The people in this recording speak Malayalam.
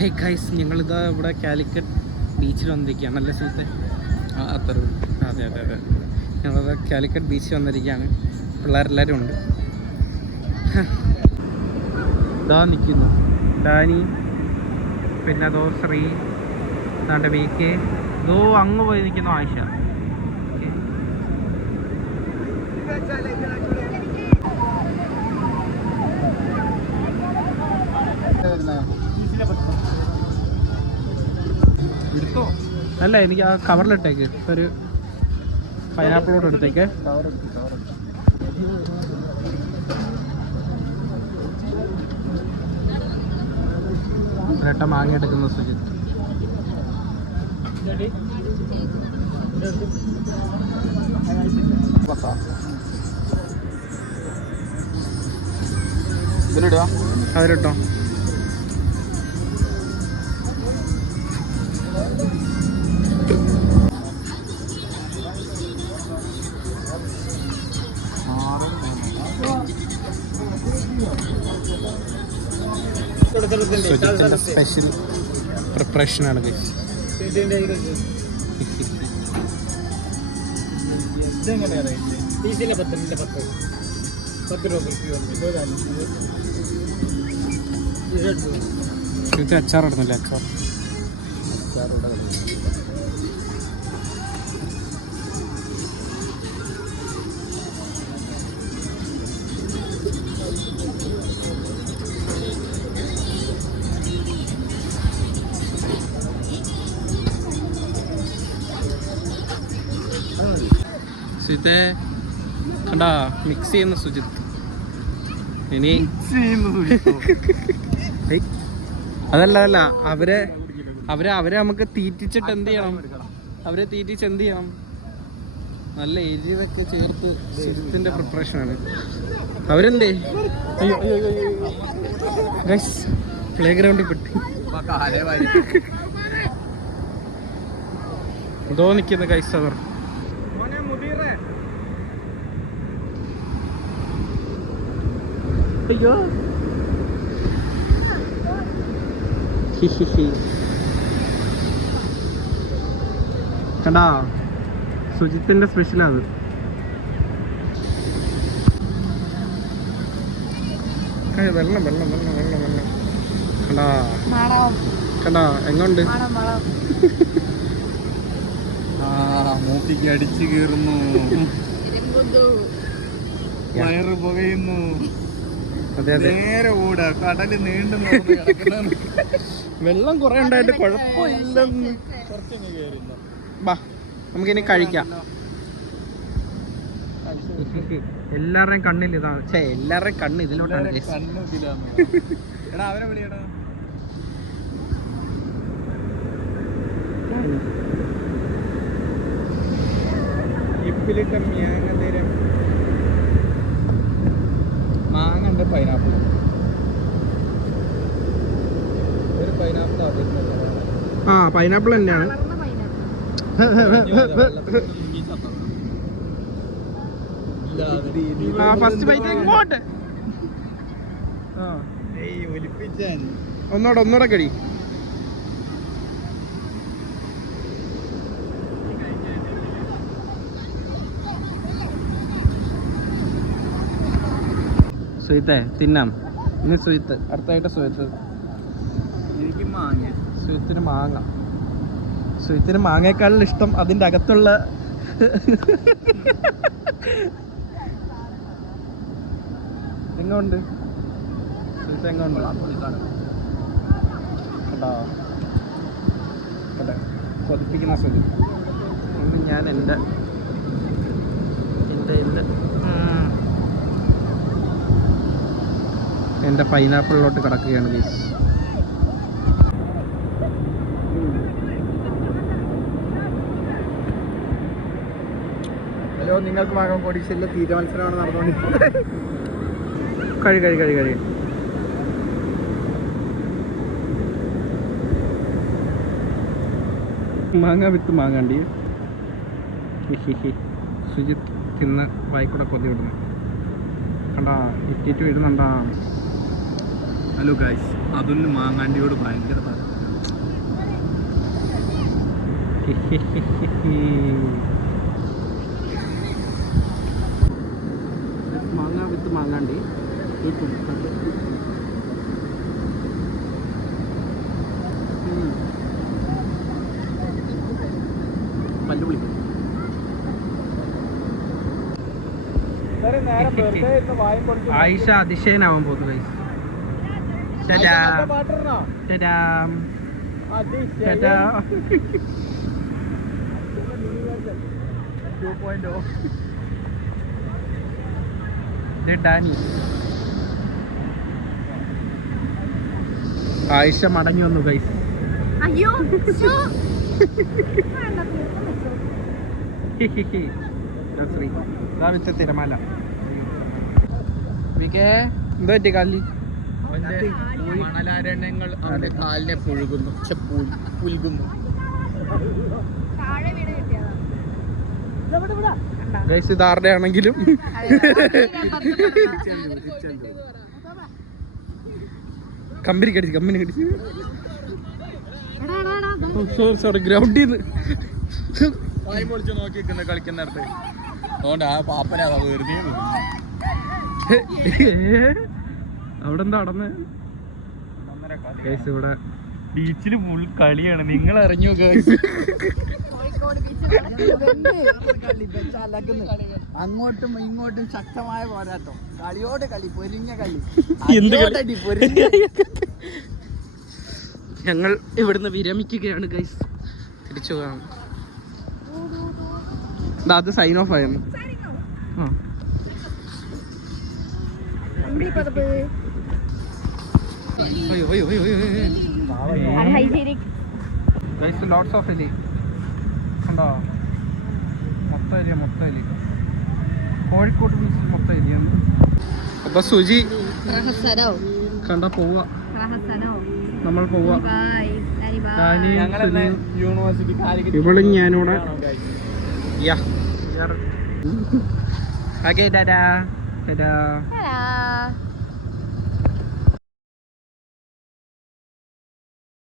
ഹേ ഗൈസ്, ഞങ്ങളിതാ ഇവിടെ കാലിക്കറ്റ് ബീച്ചിൽ വന്നിരിക്കുകയാണ് അല്ലേ സ്ഥലത്തെ? അതെ അതെ അതെ, ഞങ്ങളിത് കാലിക്കറ്റ് ബീച്ചിൽ വന്നിരിക്കുകയാണ്. പിള്ളേരെല്ലാവരും ഉണ്ട്. ഇതാ നിൽക്കുന്നു ഡാനി, പിന്നെ അതോ ശ്രീ, അതാണ്ട് വി കെ, ഇതോ അങ്ങ് പോയി നിൽക്കുന്നു ആയിഷ. എടുത്തോ? അല്ല, എനിക്ക് ആ കവറിലിട്ടേക്ക്, ഒരു പൈനാപ്പിളോട് എടുത്തേക്ക്. ഒരേട്ട മാങ്ങ എടുക്കുന്ന സുജിത്ത്. അവരിട്ടോ? സുജിത്തിന്റെ സ്പെഷ്യൽ പ്രിപ്പറേഷനാണ് ഗൈസ്. ഇത് അച്ചാർ ഇടുന്നില്ല? അച്ചാർ സുജിത്തെ കണ്ടാ, മിക്സ് ചെയ്യുന്ന സുജിത്ത്. ഇനി അതല്ല അവരെ നമുക്ക് തീറ്റിച്ചിട്ട് എന്ത് ചെയ്യണം? അവരെ തീറ്റിച്ച് എന്ത് ചെയ്യണം? നല്ല എരിവൊക്കെ ചേർത്ത് സുജിത്തിന്റെ പ്രിപ്പറേഷനാണ്. അവരെന്തേ പ്ലേ ഗ്രൗണ്ടിൽ പെട്ടി എന്തോ നിൽക്കുന്ന ഗൈസ്. അവർ അയ്യോ കണ്ടാ, സുജിത്തിന്റെ സ്പെഷ്യലാണ്. വെള്ളം വെള്ളം വെള്ളം വെള്ളം വെള്ളം കണ്ടാ കണ്ടാ, എങ്ങോണ്ട്? മൂക്കിക്ക് അടിച്ചു കീറുന്നു, വയറ് പുകയുന്നു. നേരെ ഓടാ, കടല് നീണ്ടു വെള്ളം കുറെ ഉണ്ടായിട്ട് കുഴപ്പമില്ലെന്ന്. ബാ, നമുക്കിനി കഴിക്കാം. എല്ലാവരുടെയും കണ്ണിൽ ഇതാണ്. എല്ലാവരുടെയും കണ്ണ് ഇതിലോട്ടാണ്. അവരെ വിളിയടാ. ഇപ്പിലിട്ട മാങ്ങ, മാങ്ങ ഉണ്ട്, പൈനാപ്പിൾ. ഒരു പൈനാപ്പിൾ പൈനാപ്പിൾ തന്നെയാണ്. ഫസ്റ്റ് ബൈറ്റ് ഇങ്ങോട്ട്. ഒന്നൂടെ കഴി. സുജിത്തെ തിന്നാം. ഇനി സുജിത്ത് അടുത്തായിട്ട് സുജിത്ത്. എനിക്ക് മാങ്ങ. സുജിത്തിന് മാങ്ങയെക്കാളും ഇഷ്ടം അതിൻ്റെ അകത്തുള്ള എങ്ങോണ്ട് സുജിത്ത്? എങ്ങോണ്ട് കേട്ടോ? കൊതിപ്പിക്കുന്ന സുജിത്ത്. ഞാൻ എൻ്റെ പൈനാപ്പിളിലോട്ട് കിടക്കുകയാണ് ഗൈസ്. ഹലോ, നിങ്ങൾക്ക് മാങ്ങ കോടീശ്വരിലെ തീറ്റ മത്സരമാണ് നടന്നുകൊണ്ടിരിക്കുന്നത്. കഴി മാങ്ങ വിത്ത് മാങ്ങാണ്ടി. സുജിത്ത് തിന്ന് വായിക്കൂടെ കൊതി വിടുന്നു. കണ്ടാ, ഇറ്റിറ്റ് വീഴുന്നുണ്ടാ. ഹലോ ഗൈസ്, അതുലിന് മാങ്ങാണ്ടിയോട് ഭയങ്കര താല്പര്യം. മാങ്ങ വിത്ത് മാങ്ങാണ്ടി പല്ലുപുളി. ആയിഷ അതിശയനാവാൻ പോകുന്നു ഗൈസ്. ആയിഷ മടങ്ങി വന്നു ഗൈസ്. തിരമാല എന്താ പറ്റി കാലി? മണലാരണ്യങ്ങൾ അവന്റെ കാലിനെ പുഴുകുന്നു, പുൽകുന്നു. ഗൈസ് ഇത് ആരുടെ ആണെങ്കിലും കമ്പനി കടിച്ച് ഗ്രൗണ്ടിൽ നിന്ന് നോക്കി കളിക്കുന്നിടത്ത് അതുകൊണ്ട് ആ പാപ്പന വെറുതെ അവിടെ എന്താ നടന്ന് ഇവിടെ ബീച്ചിൽ ഫുൾ കളിയാണ്. നിങ്ങൾ അറിഞ്ഞു അങ്ങോട്ടും ഇങ്ങോട്ടും ശക്തമായ പോരാട്ടം, കളിയോട് കളി, പൊരിഞ്ഞ കളി. ഞങ്ങൾ ഇവിടുന്ന് വിരമിക്കുകയാണ് ഗൈസ്. തിരിച്ചു പോകാം. അത് സൈൻ ഓഫ് ആയിരുന്നു. ലോട്ട്സ് ഓഫ് എലി കണ്ടോ? മൊത്തം എലി. കോഴിക്കോട് ബീച്ചിൽ മൊത്തം എലിയാണ്. അപ്പൊ സുജി കണ്ട പോവാ, നമ്മൾ പോവാ. ഇവളും ഞാനിവിടെ. ഓക്കെ, ടാറ്റാ.